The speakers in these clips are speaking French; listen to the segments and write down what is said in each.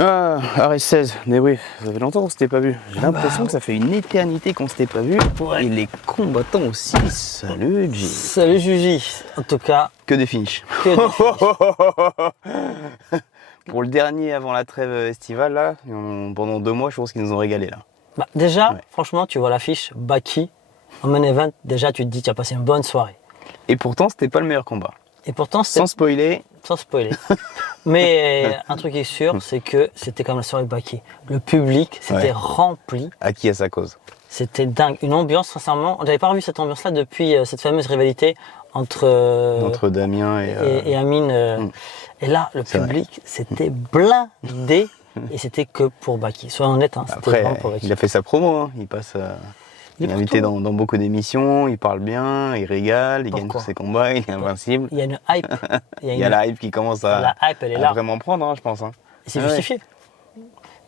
Ah, RS16, mais oui, ça fait longtemps qu'on s'était pas vu. J'ai l'impression que ça fait une éternité qu'on s'était pas vu. Ouais. Et les combattants aussi. Salut, G. Salut Juji. En tout cas, Que des finishes. que des finishes. Pour le dernier avant la trêve estivale, là, pendant 2 mois, je pense qu'ils nous ont régalé là. Bah, déjà, Ouais. franchement, tu vois l'affiche Baki en main event. Déjà, tu te dis, tu as passé une bonne soirée. Et pourtant, c'était pas le meilleur combat. Et pourtant, c'était Sans spoiler, sans spoiler. Mais un truc est sûr, c'est que c'était comme la soirée Baki. Le public, c'était Ouais. rempli. à qui à sa cause. C'était dingue. Une ambiance, sincèrement, j'avais pas revu cette ambiance-là depuis cette fameuse rivalité entre Entre Damien et. et Amine. Et là, le C'est public, c'était blindé. Et c'était que pour Baki. Soyons honnêtes, hein, c'était Après, vraiment pour Baki. il a fait sa promo, hein. Il passe. Il est Il est invité partout. dans beaucoup d'émissions, il parle bien, il régale, il gagne Pourquoi tous ses combats, il est invincible. Il y a une hype. Il y a la hype qui commence à, La hype, elle est à là. vraiment prendre, hein, je pense. Hein. Et c'est Ah ouais. justifié.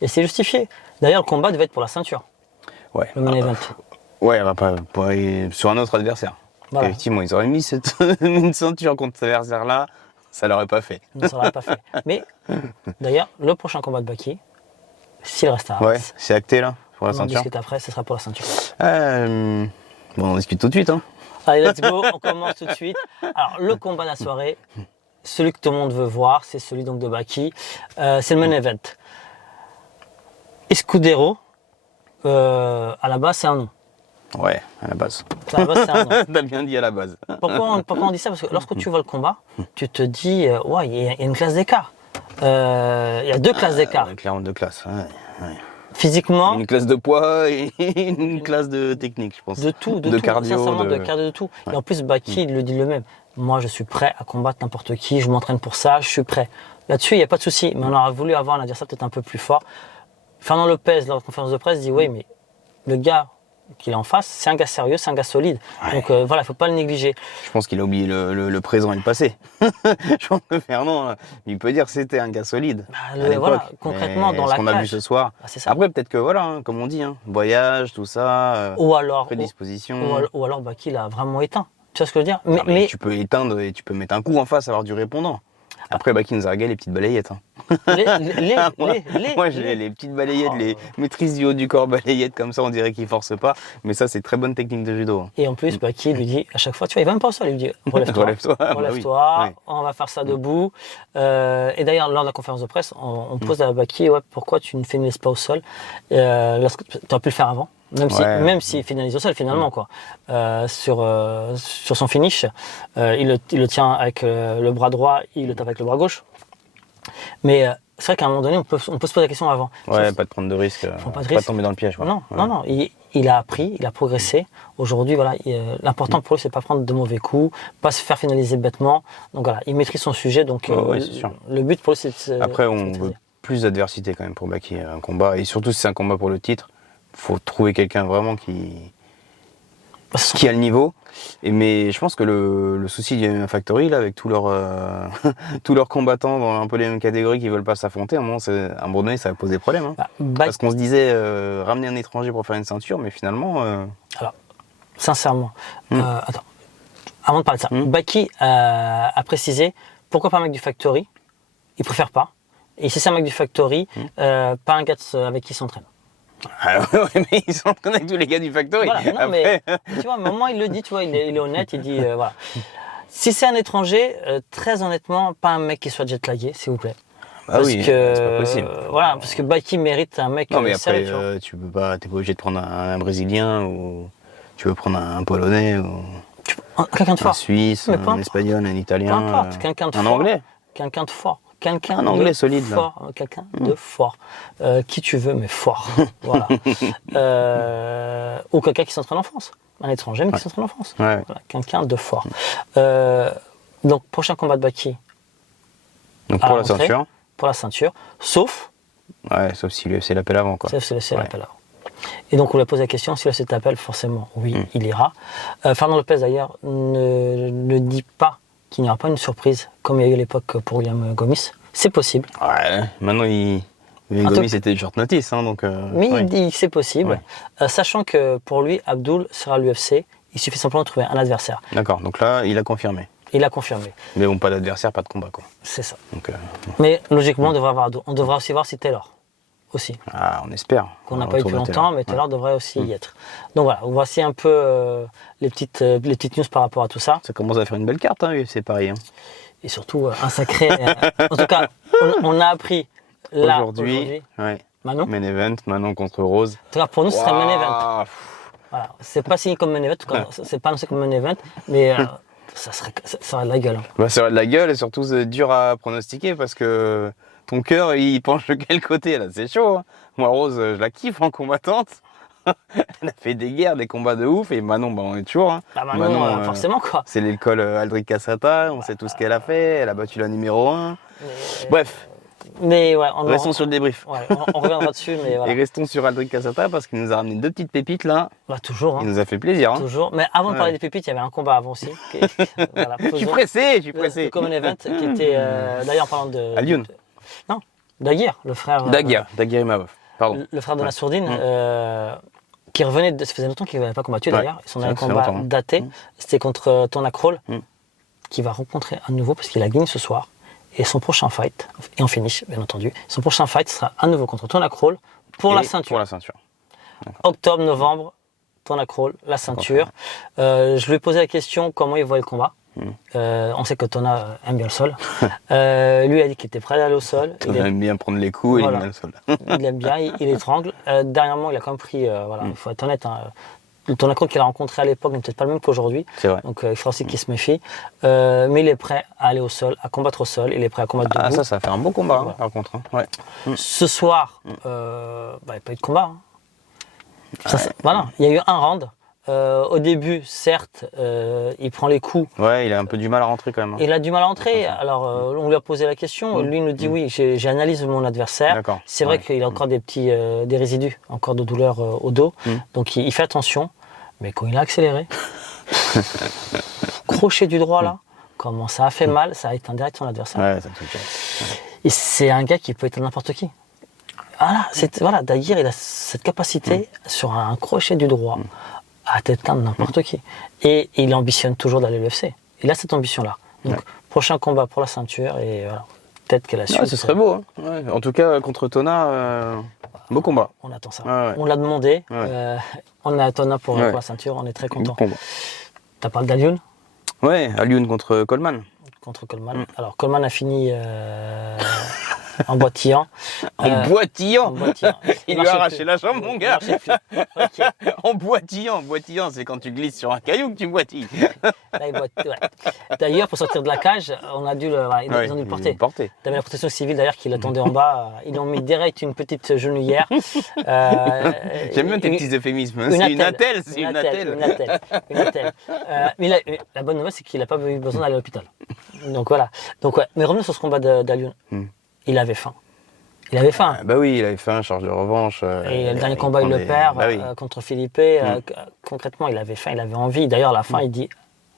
Et c'est justifié. D'ailleurs, le combat devait être pour la ceinture, Ouais. le main event. Ouais, elle va pas sur un autre adversaire. Voilà. Effectivement, ils auraient mis une ceinture contre cet adversaire-là, ça l'aurait pas fait. Non, ça l'aurait pas fait. Mais, d'ailleurs, le prochain combat de Baki, s'il reste à Ouais, Arras, c'est acté là, pour la on en ceinture. discute après, ce sera pour la ceinture. Bon, on discute tout de suite. Hein. Allez, let's go, on commence tout de suite. Alors, le combat de la soirée, celui que tout le monde veut voir, c'est celui donc de Baki. C'est le main event. Escudero, à la base, c'est un nom. Ouais, à la base. À la base, c'est un nom. T'as bien dit à la base. Pourquoi on dit ça? Parce que lorsque tu vois le combat, tu te dis, ouais, il y a une classe d'écart. Il y a 2 classes d'écart. Clairement 2 classes. Ouais. Physiquement, Une classe de poids et une classe de technique, je pense. de tout, de cardio, sincèrement, de cardio, de tout. Et en plus, Baki, il le dit lui-même. Moi, je suis prêt à combattre n'importe qui, je m'entraîne pour ça, je suis prêt. Là-dessus, il n'y a pas de souci, mais on aurait voulu avoir un adversaire peut-être un peu plus fort. Fernand Lopez, lors de la conférence de presse, dit oui, mais le gars qu'il a en face, c'est un gars sérieux, c'est un gars solide. Ouais. Donc voilà, il ne faut pas le négliger. Je pense qu'il a oublié le présent et le passé. Je pense que Fernand, il peut dire que c'était un gars solide. à l'époque. Voilà, concrètement, Mais dans ce la qu'on a vu cage. ce soir. Ah, c'est ça. Après, peut-être que voilà, hein, comme on dit, hein, voyage, tout ça, Ou alors, prédisposition. ou alors Baki l'a vraiment éteint. Tu vois ce que je veux dire? Non, mais tu peux éteindre et tu peux mettre un coup en face, avoir du répondant. Après, Baki nous a régalé les petites balayettes. Hein. Moi, j'ai les petites balayettes, les maîtrises du haut du corps balayettes comme ça, on dirait qu'il force pas. Mais ça, c'est très bonne technique de judo. Hein. Et en plus, Baki lui dit à chaque fois, tu vois, il va même pas au sol, il lui dit relève-toi, Relève-toi, bah relève-toi, oui. Ouais. on va faire ça debout. Et d'ailleurs, lors de la conférence de presse, on pose à Baki, ouais, pourquoi tu ne finalises pas au sol? Tu aurais pu le faire avant. Même s'il finalise au sol finalement quoi. Sur son finish, il le tient avec le bras droit, il le tape avec le bras gauche. Mais c'est vrai qu'à un moment donné, on peut se poser la question avant. Ouais, pas de prendre de risque, pas de pas risque. tomber dans le piège. Quoi. Non, il a appris, il a progressé. Aujourd'hui, voilà, l'important pour lui, c'est pas prendre de mauvais coups, pas se faire finaliser bêtement. Donc voilà, il maîtrise son sujet. Donc ouais, c'est sûr. le but pour lui, c'est Après, on veut plus d'adversité quand même pour Baki, un combat. Et surtout, si c'est un combat pour le titre, faut trouver quelqu'un vraiment qui a le niveau. Mais je pense que le souci du MMA Factory, là, avec tous leurs combattants dans un peu les mêmes catégories qui veulent pas s'affronter, à un moment donné, ça va poser problème. Hein. Parce qu'on se disait ramener un étranger pour faire une ceinture, mais finalement. Alors, sincèrement, attends, avant de parler de ça, Baki a précisé pourquoi pas un mec du Factory, il préfère pas. Et si c'est un mec du Factory, pas un gars avec qui il s'entraîne. Ah ouais, mais ils sont avec tous les gars du Factory. Voilà, non, mais tu vois, à un moment, il le dit, tu vois, il est honnête, il dit, voilà. Si c'est un étranger, très honnêtement, pas un mec qui soit jetlagué, s'il vous plaît. Ah oui, c'est pas possible. Voilà, parce que Baki mérite un mec non, mais sérieux, après, tu peux pas, t'es pas obligé de prendre un Brésilien ou tu veux prendre un Polonais ou quelqu'un de un fort. Suisse, Mais peu un importe. Espagnol, un Peu Italien, importe, quelqu'un de un fort. Anglais. Quelqu'un de fort. Un anglais solide, là. Fort, quelqu'un de fort. Qui tu veux, mais fort. Voilà. Ou quelqu'un qui s'entraîne en France. Un étranger, mais qui s'entraîne en France. Ouais. Voilà, quelqu'un de fort. Donc, prochain combat de Baki. Donc pour la ceinture. Pour la ceinture. Sauf. Ouais, sauf si l'UFC l'appelle avant, quoi. Sauf si l'UFC l'appelle avant. Et donc, on lui a posé la question, si l'UFC t'appelle, forcément, oui, il ira. Fernand Lopez, d'ailleurs, ne dit pas qu'il n'y aura pas une surprise, comme il y a eu à l'époque pour William Gomis. C'est possible. Ouais, maintenant, Gomis était short notice, hein, donc... Mais il dit que c'est possible, Ouais. sachant que pour lui, Abdul sera à l'UFC, il suffit simplement de trouver un adversaire. D'accord, donc là, il a confirmé. Il a confirmé. Mais bon, pas d'adversaire, pas de combat, quoi. C'est ça. Donc, Mais logiquement, on devrait aussi voir si Taylor. Aussi. Ah, on espère. Qu'on n'a pas eu depuis longtemps, mais Taylor devrait aussi y être. Donc voilà, voici un peu les petites news par rapport à tout ça. Ça commence à faire une belle carte, hein, UFC Paris. Hein. Et surtout, un sacré. En tout cas, on a appris là, aujourd'hui. Ouais. Manon. Main event, Manon contre Rose. En tout cas, pour nous, ce serait main event. Voilà. C'est pas signé comme main event, c'est pas annoncé comme main event, mais ça aurait de la gueule. Hein. Bah, ça aurait de la gueule et surtout, c'est dur à pronostiquer parce que ton cœur, il penche de quel côté là? C'est chaud. Hein. Moi, Rose, je la kiffe en combattante. Elle a fait des guerres, des combats de ouf. Et Manon, bah, on est toujours. Hein. Bah, Manon, forcément quoi. C'est l'école Aldric Cassata. On sait tout ce qu'elle a fait. Elle a battu la numéro 1. Bref. Mais ouais, restons sur le débrief. Ouais, on reviendra dessus. Mais voilà. Et restons sur Aldric Cassata parce qu'il nous a ramené 2 petites pépites là. Bah, toujours. Hein. Il nous a fait plaisir. Hein. Toujours. Mais avant de parler des pépites, il y avait un combat avant aussi. Voilà, je suis pressé. Le Common Event qui était. D'ailleurs, en parlant de. Alioune. Non, Daguerre, le frère. Daguerre Imavov. Pardon. Le frère de Nassourdine. Qui revenait, ça faisait longtemps qu'il n'avait pas combattu d'ailleurs. Son dernier combat daté, c'était contre Tona Kroll, qui va rencontrer à nouveau parce qu'il a gagné ce soir. Et son prochain fight, et en finish bien entendu, son prochain fight sera à nouveau contre Tona Kroll pour la ceinture. Pour la ceinture. Octobre, novembre, Tona Kroll, la ceinture. Je lui ai posé la question comment il voyait le combat. On sait que Tona aime bien le sol. Lui a dit qu'il était prêt à aller au sol. Il aime bien prendre les coups et il aime bien le sol. Il aime bien, il étrangle. Dernièrement, il a quand même pris, il faut être honnête, le Tona Kroll qu'il a rencontré à l'époque n'est peut-être pas le même qu'aujourd'hui. C'est vrai. Donc il faudra aussi qu'il se méfie. Mais il est prêt à aller au sol, à combattre au sol. Il est prêt à combattre debout. Ah, ça fait un bon combat par contre. Hein. Ouais. Ce soir, il n'y a pas eu de combat. Hein. Voilà, il y a eu un round. Au début, certes, il prend les coups. Ouais, il a un peu du mal à rentrer quand même. Hein. Il a du mal à rentrer. Alors, on lui a posé la question. Lui nous dit oui, j'ai analysé mon adversaire. C'est vrai qu'il a encore des résidus, encore de douleur au dos. Donc, il fait attention. Mais quand il a accéléré, crochet du droit là, comment ça a fait mal, ça a éteint direct son adversaire. Ouais, ça me fait Et c'est un gars qui peut éteindre n'importe qui. Voilà, Daguerre, il a cette capacité sur un crochet du droit à t'éteindre n'importe qui. Et il ambitionne toujours d'aller à l'UFC. Il a cette ambition-là. Donc, prochain combat pour la ceinture et voilà, peut-être qu'elle a su. Ce serait beau. Hein. Ouais. En tout cas, contre Tona, beau combat. On attend ça. Ouais. On l'a demandé. On a Tona pour la ceinture. On est très content. T'as parlé d'Alioune? Ouais, Alioune contre Coleman. Contre Coleman. Alors, Coleman a fini en boitillant. En boitillant. Il lui a arraché la jambe, mon gars. Okay. En boitillant, c'est quand tu glisses sur un caillou que tu boitilles. Là, D'ailleurs, pour sortir de la cage, on a dû ils ont dû le porter. T'avais la protection civile d'ailleurs qui l'attendait en bas. Ils ont mis direct une petite genouillère. J'aime bien tes petits euphémismes. C'est une attelle. Une attelle. Mais la bonne nouvelle, c'est qu'il n'a pas eu besoin d'aller à l'hôpital. Donc voilà. Mais revenons sur ce combat d'Alioune. Il avait faim. Bah oui, il avait faim, charge de revanche. Et le dernier combat, il le perd contre Philippe. Concrètement, il avait faim, il avait envie. D'ailleurs, à la fin, il dit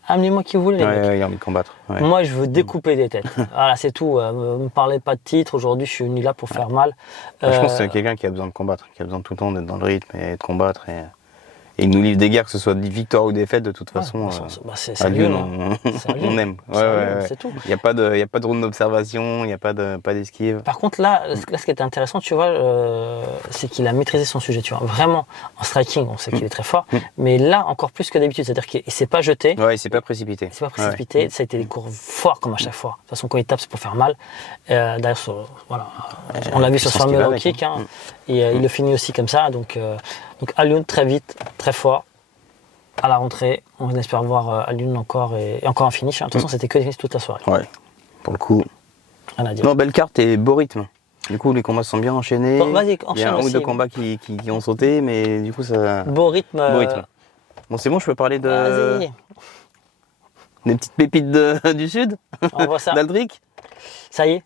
amenez-moi qui vous voulez. Il a envie de combattre. Moi, je veux découper des têtes. Voilà, c'est tout. Ne me parlez pas de titre. Aujourd'hui, je suis venu là pour faire mal. Je pense que c'est quelqu'un qui a besoin de combattre, qui a besoin tout le temps d'être dans le rythme et de combattre. Et il nous livre des guerres, que ce soit des victoires ou des défaites, de toute façon. C'est Alioune, on aime. C'est tout. Il n'y a pas de round d'observation, il n'y a pas d'esquive. Par contre, là, ce qui était intéressant, tu vois, c'est qu'il a maîtrisé son sujet, tu vois. Vraiment, en striking, on sait qu'il est très fort, mais là, encore plus que d'habitude. C'est-à-dire qu'il ne s'est pas jeté. Ouais, il ne s'est pas précipité. Ça a été des cours forts, comme à chaque fois. De toute façon, quand il tape, c'est pour faire mal. D'ailleurs, on l'a vu sur ce fameux low kick, et il le finit aussi comme ça. Donc Alioune, très vite, très fort. À la rentrée, on espère voir Alioune encore et encore un finish. De toute façon, c'était que des finishes toute la soirée. Ouais, pour le coup. Rien à dire. Non, belle carte et beau rythme. Du coup, les combats sont bien enchaînés. Bon, vas-y, il y a un ou deux combats qui ont sauté, mais du coup, ça. Beau rythme. Bon, c'est bon, je peux parler de. Vas-y. Des petites pépites du Sud. On voit ça. D'Aldric. Ça y est.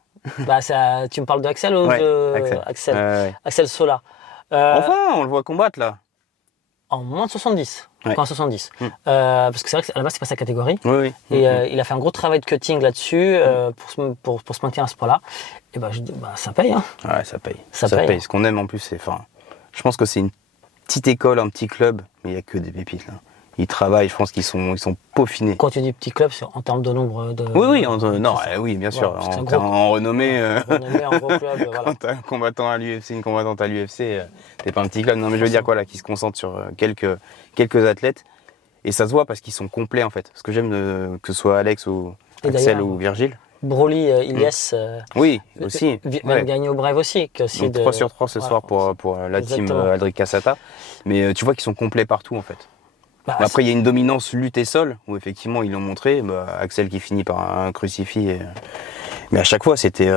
Tu me parles de Axel ou de Axel. Axel Sola. Enfin, on le voit combattre là. En moins de 70. En 70. Parce que c'est vrai qu'à la base, c'est pas sa catégorie. Et il a fait un gros travail de cutting là-dessus pour se maintenir à ce point-là. Et je dis, ça paye. Hein. Ouais, ça paye. Ça paye. Ce qu'on aime en plus, je pense que c'est une petite école, un petit club, mais il n'y a que des pépites là. Ils travaillent, je pense qu'ils sont peaufinés. Quand tu dis petit club, c'est en termes de nombre de. Oui, bien sûr. Voilà, En renommée. Renommé, un gros club, voilà. Quand t'as un combattant à l'UFC, une combattante à l'UFC, t'es pas un petit club. Non, mais je veux dire quoi là, qui se concentre sur quelques athlètes. Et ça se voit parce qu'ils sont complets en fait. Ce que j'aime, que ce soit Alex ou Axel ou Virgile. Broly, Ilyes. Oui, aussi. Même gagné au Brave aussi. Donc 3 sur 3 ce soir pour la team Aldric Cassata. Mais tu vois qu'ils sont complets partout en fait. Bah, Après, il y a une dominance lutte et sol, où effectivement ils l'ont montré. Axel qui finit par un crucifix. Mais à chaque fois, c'était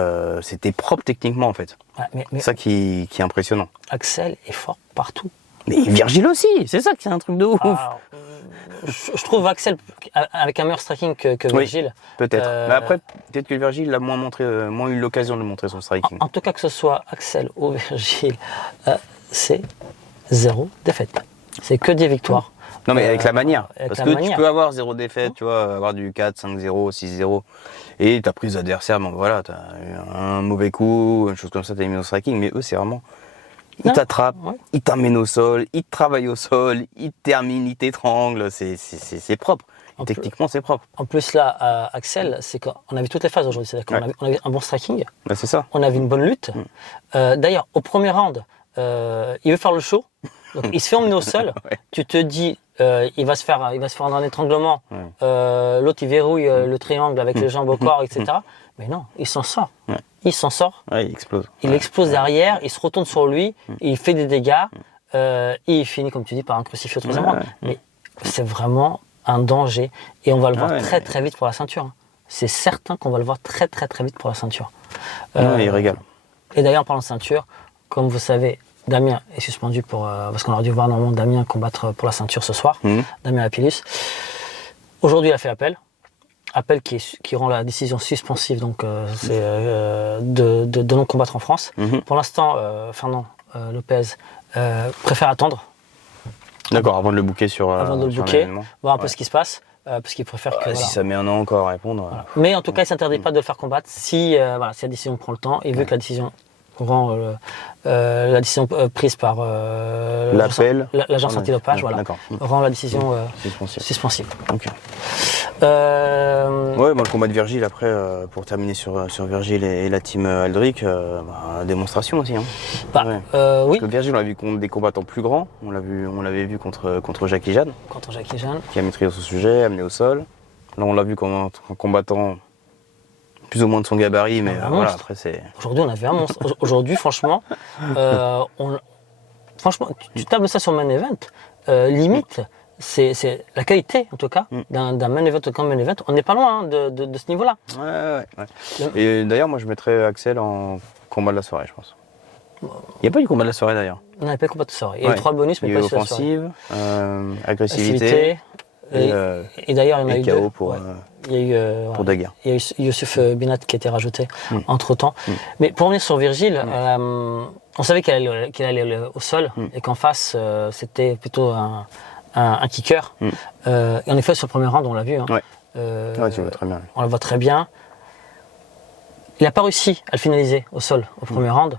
propre techniquement en fait. Mais c'est ça qui est impressionnant. Axel est fort partout. Mais Virgile aussi, c'est ça qui est un truc de ouf. Je trouve Axel avec un meilleur striking que Virgile. Oui, peut-être. Mais après, peut-être que Virgile a moins eu l'occasion de montrer son striking. En tout cas, que ce soit Axel ou Virgile, c'est 0 défaite. C'est que des victoires. Non, mais avec la manière. Parce que tu peux avoir 0 défaite, tu vois, avoir du 4, 5-0, 6-0. Et t'as pris des adversaires, bon voilà, t'as eu un mauvais coup, une chose comme ça, t'as mis au striking. Mais eux, c'est vraiment. Ils t'attrapent, ils t'amènent au sol, ils te travaillent au sol, ils te terminent, ils t'étranglent, c'est propre. Techniquement, c'est propre. En plus, là, Axel, c'est qu'on a vu toutes les phases aujourd'hui. C'est-à-dire qu'on a vu un bon striking, c'est ça. On a vu une bonne lutte. D'ailleurs, au premier round, il veut faire le show, donc il se fait emmener au sol. Tu te dis, il va se faire un étranglement. L'autre, il verrouille le triangle avec les jambes au corps, etc. Mais non, il s'en sort. Il s'en sort. Il explose. Il explose derrière, il se retourne sur lui, il fait des dégâts, et il finit, comme tu dis, par un crucifix au troisième round. Mais c'est vraiment un danger, et on va le voir très très vite pour la ceinture. C'est certain qu'on va le voir très très très vite pour la ceinture. Il régale. Et d'ailleurs, en parlant de ceinture, comme vous savez, Damien est suspendu parce qu'on aurait dû voir normalement Damien combattre pour la ceinture ce soir. Damien Lapillus. Aujourd'hui, il a fait appel. Appel qui rend la décision suspensive, donc c'est de non combattre en France. Pour l'instant, Fernand Lopez préfère attendre. D'accord, avant de le booker voir un peu ce qui se passe, parce qu'il préfère que. Si ça met un an encore à répondre. Voilà. Mais en tout cas, il ne s'interdit pas de le faire combattre si la décision prend le temps, et vu que la décision rend la décision prise par l'agence antidopage, rend la décision suspensive. Okay. Le combat de Virgile après, pour terminer sur Virgile et la team Aldric, démonstration aussi. Oui. Parce que Virgile, on l'a vu contre des combattants plus grands. On l'avait vu contre Jackie Jeanne. Contre Jackie Jeanne. Qui a maîtrisé son sujet, amené au sol. Là, on l'a vu comme un combattant plus ou moins de son gabarit, mais après c'est. Aujourd'hui, on avait un monstre. Aujourd'hui, franchement, tu tables ça sur Main Event, limite. C'est la qualité, en tout cas, d'un main event comme main event. On n'est pas loin de ce niveau-là. Ouais. Et d'ailleurs, moi, je mettrais Axel en combat de la soirée, je pense. Il n'y a pas eu combat de la soirée, d'ailleurs. Non, il n'y a pas eu combat de soirée. Il y a eu 3 bonus, mais pas de offensive, agressivité. Et d'ailleurs, il y en a eu KO pour Daguerre. Il y a eu Youssouf Binat qui a été rajouté entre-temps. Mais pour revenir sur Virgile, on savait qu'il allait au sol et qu'en face, c'était plutôt un kicker. Et en effet, sur le premier round, on l'a vu. Tu vois très bien. On le voit très bien. Il n'a pas réussi à le finaliser au sol au premier round.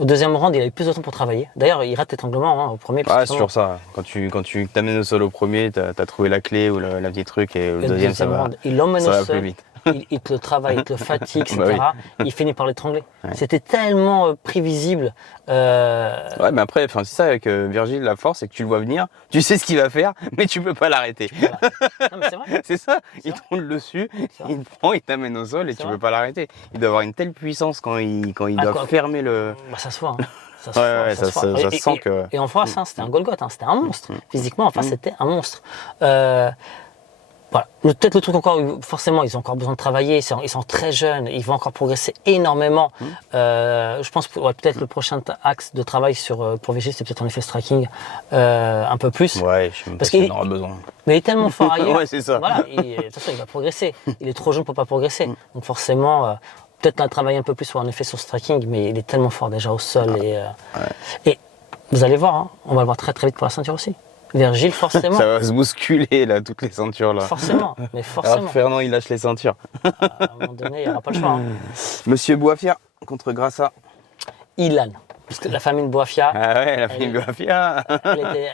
Au deuxième round, il a eu plus de temps pour travailler. D'ailleurs, il rate l'étranglement au premier. C'est toujours ça. Quand tu t'amènes au sol au premier, t'as trouvé la clé ou la petite truc, et le deuxième, ça va. Il l'emmène au sol. Plus vite. Il te le travaille, il te le fatigue, etc. Il finit par l'étrangler. C'était tellement prévisible. Mais après, c'est ça avec Virgile, la force, c'est que tu le vois venir, tu sais ce qu'il va faire, mais tu peux pas l'arrêter. Non, mais c'est vrai. C'est ça. Il te roule dessus, il te prend, il t'amène au sol et tu peux pas l'arrêter. Il doit avoir une telle puissance quand il doit fermer le. Ça se voit. Ça se sent que. Et en face, c'était un Golgoth, c'était un monstre. Physiquement, en face, c'était un monstre. Voilà. Peut-être le truc encore, forcément, ils ont encore besoin de travailler, ils sont très jeunes, ils vont encore progresser énormément. Je pense que peut-être le prochain axe de travail pour Virgile, c'est peut-être en effet striking un peu plus. Ouais, je sais même pas s'il en aura besoin. Mais il est tellement fort ailleurs. C'est ça. Voilà, de toute façon, il va progresser. Il est trop jeune pour pas progresser. Donc forcément, peut-être travailler un peu plus en effet sur striking, mais il est tellement fort déjà au sol. Et vous allez voir, on va le voir très très vite pour la ceinture aussi. Virgile, forcément. Ça va se bousculer, là, toutes les ceintures, là. Forcément, mais forcément. Alors Fernand, il lâche les ceintures. À un moment donné, il n'y aura pas le choix. Monsieur Boisfier contre Grassa. Ilan. parce que la famille de Boafia. Ah ouais, la famille Boafia.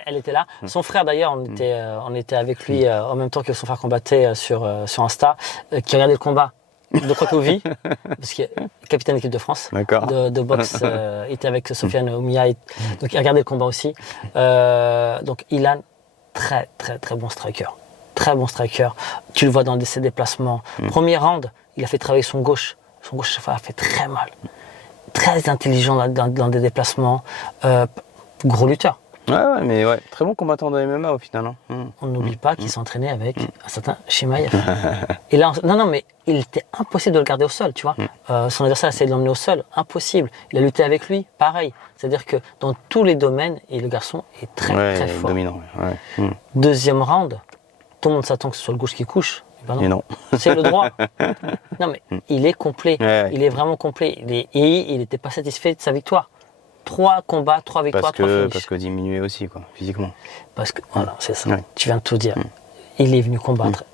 Elle était là. Son frère d'ailleurs, on était avec lui en même temps que son frère combattait sur Insta, qui regardait le combat de Cracovie, parce qu'il est capitaine d'équipe de France de boxe. Il était avec Sofiane Oumia, donc il regardait le combat aussi. Donc Ilan, très très très bon striker. Très bon striker. Tu le vois dans ses déplacements. Premier round, il a fait travailler son gauche. Son gauche a fait très mal. Très intelligent dans des déplacements. Gros lutteur. Ouais, mais ouais, très bon combattant de MMA au final. On n'oublie pas qu'il s'entraînait avec un certain Chimaev. Et là, non, mais il était impossible de le garder au sol, tu vois. Son adversaire a essayé de l'emmener au sol, impossible. Il a lutté avec lui, pareil. C'est-à-dire que dans tous les domaines, et le garçon est très fort. Dominant. Ouais. Deuxième round, tout le monde s'attend que ce soit le gauche qui couche. Ben non. Et non. C'est le droit. Non, mais il est complet. Ouais. Il est vraiment complet. Et il n'était pas satisfait de sa victoire. 3 combats, 3 victoires, 3 finishes. Parce que diminué aussi, quoi, physiquement. Parce que, voilà, c'est ça. Ouais. Tu viens de tout dire. Il est venu combattre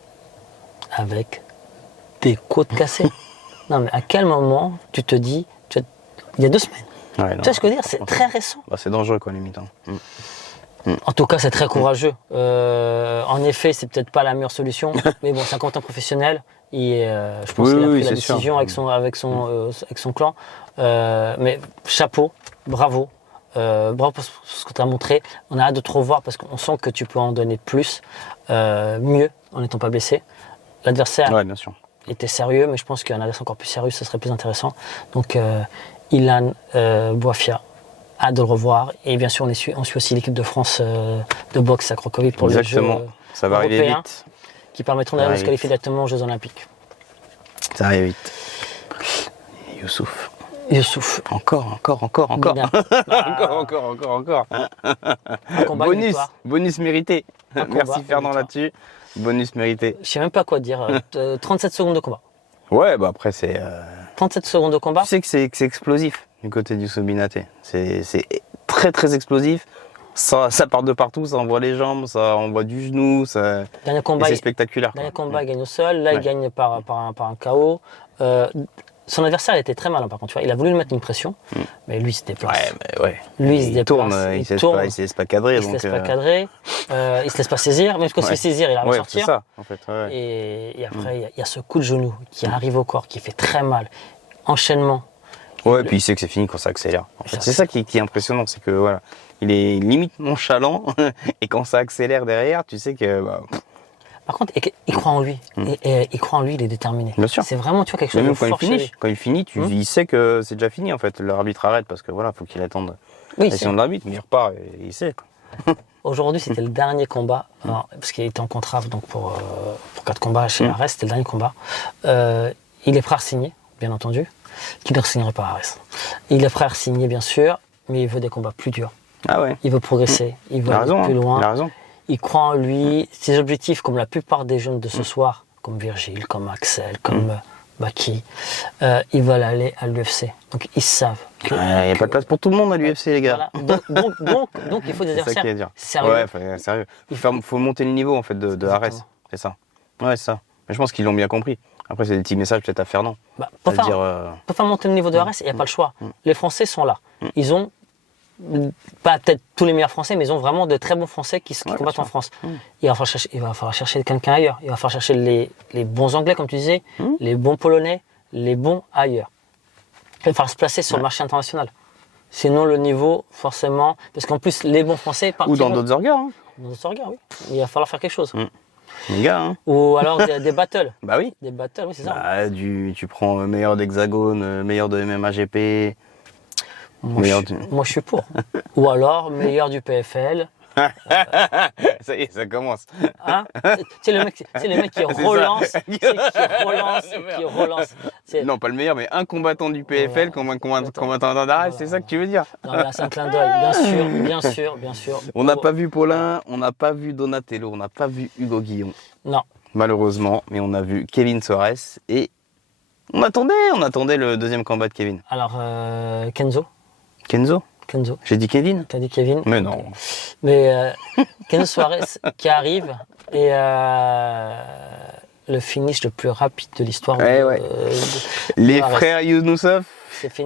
avec des côtes cassées. Non, mais à quel moment tu te dis, il y a 2 semaines. Ouais, tu vois ce que je veux dire? C'est très récent. Bah, c'est dangereux, quoi, limite. En tout cas, c'est très courageux. En effet, c'est peut-être pas la meilleure solution, mais bon, c'est un combattant professionnel. Je pense qu'il a pris la décision avec son clan. Mais chapeau, bravo. Bravo pour ce que tu as montré. On a hâte de te revoir parce qu'on sent que tu peux en donner plus, mieux, en n'étant pas blessé. L'adversaire bien sûr. était sérieux, mais je pense qu'un adversaire encore plus sérieux, ce serait plus intéressant. Donc, Ilan Boafia, hâte de le revoir. Et bien sûr, on suit aussi l'équipe de France de boxe à Cracovie pour les Jeux ça va arriver vite. Qui permettront d'aller se qualifier directement aux Jeux Olympiques. Ça arrive vite. Youssouf. Encore. Encore. Bonus mérité. Merci Fernand là-dessus. Bonus mérité. Je sais même pas quoi dire. 37 secondes de combat. Ouais, bah après c'est... 37 secondes de combat. Tu sais que c'est explosif du côté du Sobinaté. C'est très très explosif. Ça part de partout, ça envoie les jambes, ça envoie du genou, c'est spectaculaire. Dernier combat, il gagne au sol. Là, il gagne par un KO. Son adversaire était très malin par contre, tu vois. Il a voulu lui mettre une pression, mais lui il se déplace. Lui il se déplace. Il se laisse pas cadrer. Il se laisse pas cadrer. Il se laisse pas saisir. Même quand il se fait saisir, il arrive à sortir. C'est ça, en fait. Et après, il y a ce coup de genou qui arrive au corps, qui fait très mal. Enchaînement. Ouais, et puis il sait que c'est fini quand ça accélère. En fait, c'est ça qui est impressionnant, c'est que voilà, il est limite nonchalant et quand ça accélère derrière, tu sais que. Par contre, il croit en lui. Et il croit en lui, il est déterminé. Bien sûr. C'est vraiment, tu vois, quelque chose de fort chez lui. Quand il finit, il sait que c'est déjà fini en fait. L'arbitre arrête parce que voilà, faut qu'il attende la décision de l'arbitre, mais il repart et il sait. Aujourd'hui, c'était le dernier combat, parce qu'il était en contrat donc pour 4 combats chez Ares, c'était le dernier combat. Il est prêt à signer, bien entendu. Qui ne signerait pas Ares. Il est prêt à signer, bien sûr, mais il veut des combats plus durs. Ah ouais. Il veut progresser, il veut aller plus loin. Il a raison. Il croit en lui. Ses objectifs, comme la plupart des jeunes de ce soir, comme Virgile, comme Axel, comme Baki, ils veulent aller à l'UFC. Donc ils savent. Il n'y a pas de place pour tout le monde à l'UFC, les gars. Voilà. Donc il faut des adversaires sérieux. Ouais, sérieux. Il faut monter le niveau en fait de Ares. C'est ça. Ouais, c'est ça. Mais je pense qu'ils l'ont bien compris. Après, c'est des petits messages peut-être à Fernand. Pour faire monter le niveau de Ares, il n'y a pas le choix. Les Français sont là. Ils ont pas peut-être tous les meilleurs Français, mais ils ont vraiment de très bons Français qui combattent en France. Il va falloir chercher quelqu'un ailleurs. Il va falloir chercher les bons Anglais, comme tu disais, les bons Polonais, les bons ailleurs. Il va falloir se placer sur le marché international. Sinon, le niveau, forcément... Parce qu'en plus, les bons Français... Ou dans d'autres orgas. Dans d'autres orgas, oui. Il va falloir faire quelque chose. Les gars, Ou alors des battles. Bah oui. Des battles, oui, c'est ça. Tu prends meilleur d'Hexagone, meilleur de MMAGP... Moi, je suis pour. Ou alors, meilleur du PFL. Ça y est, ça commence. Hein, c'est le mec qui relance. Qui relance. Non, pas le meilleur, mais un combattant du PFL, combattant d'Ares, c'est ça que tu veux dire? Non, là, c'est un clin d'œil. Bien sûr. On n'a pas vu Paulin, on n'a pas vu Donatello, on n'a pas vu Hugo Guillon. Non. Malheureusement, mais on a vu Kevin Soares et on attendait le deuxième combat de Kevin. Alors, Kenzo. J'ai dit Kevin? T'as dit Kevin? Mais non. Mais Kenzo Suarez qui arrive et le finish le plus rapide de l'histoire. Les frères Younousov,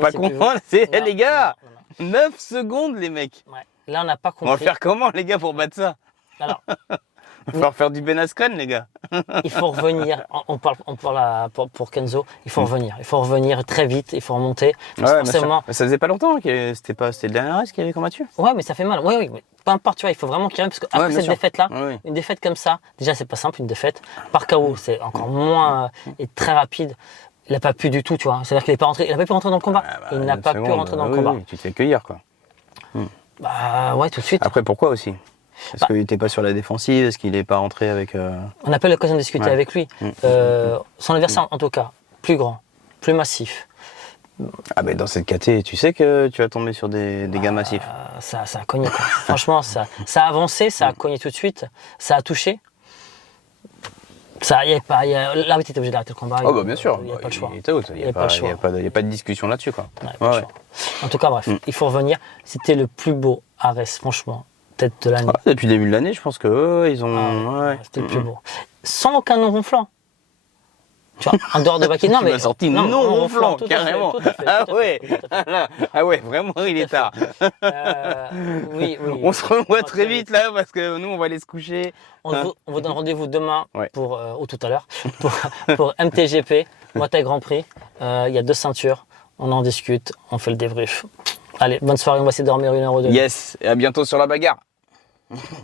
pas comprendre, les gars. 9 secondes, les mecs. Ouais. Là, on n'a pas compris. On va faire comment, les gars, pour battre ça? Alors, Il va falloir faire du Ben Askren, les gars. il faut revenir. On parle pour Kenzo. Il faut revenir. Il faut revenir très vite. Il faut remonter. Parce que forcément. Ça faisait pas longtemps que c'était le dernier race qui avait combattu. Ouais, mais ça fait mal. Oui, mais peu importe, tu vois, il faut vraiment qu'il revienne. Parce qu'après cette défaite-là, une défaite comme ça, déjà, c'est pas simple, une défaite. Par KO, c'est encore moins et très rapide. Il n'a pas pu du tout, tu vois. C'est-à-dire qu'il n'a pas pu rentrer dans le combat. Il n'a pas pu rentrer dans le combat. Oui, tu te fais cueillir, quoi. Bah ouais, tout de suite. Après, pourquoi aussi? Est-ce qu'il n'était pas sur la défensive? Est-ce qu'il n'est pas rentré avec... On n'a pas eu l'occasion de discuter avec lui. Son adversaire, en tout cas, plus grand, plus massif. Ah ben dans cette KT, tu sais que tu vas tomber sur des gars massifs. Ça a cogné, quoi. Franchement, ça a avancé, ça a cogné tout de suite, ça a touché. L'arbitre était obligé d'arrêter le combat. Oh bah bien sûr, il n'y a pas le choix. Il n'y a pas de discussion là-dessus, quoi. Ouais. En tout cas, bref, il faut revenir. C'était le plus beau Arès, franchement, peut-être de l'année. Depuis le début de l'année, je pense que ils ont... C'était le plus beau. Sans aucun non ronflant. Tu vois, en dehors de Baki, non, mais. Tu m'as sorti non ronflant, carrément. Fait. Ah ouais, vraiment, il est tard. Oui. On se revoit très vite là, parce que nous, on va aller se coucher. On vous donne rendez-vous demain, ou tout à l'heure, pour MTGP, Muay Thai Grand Prix. Il y a 2 ceintures, on en discute, on fait le débrief. Allez, bonne soirée, on va essayer de dormir 1 heure ou 2. Yes, et à bientôt sur la bagarre.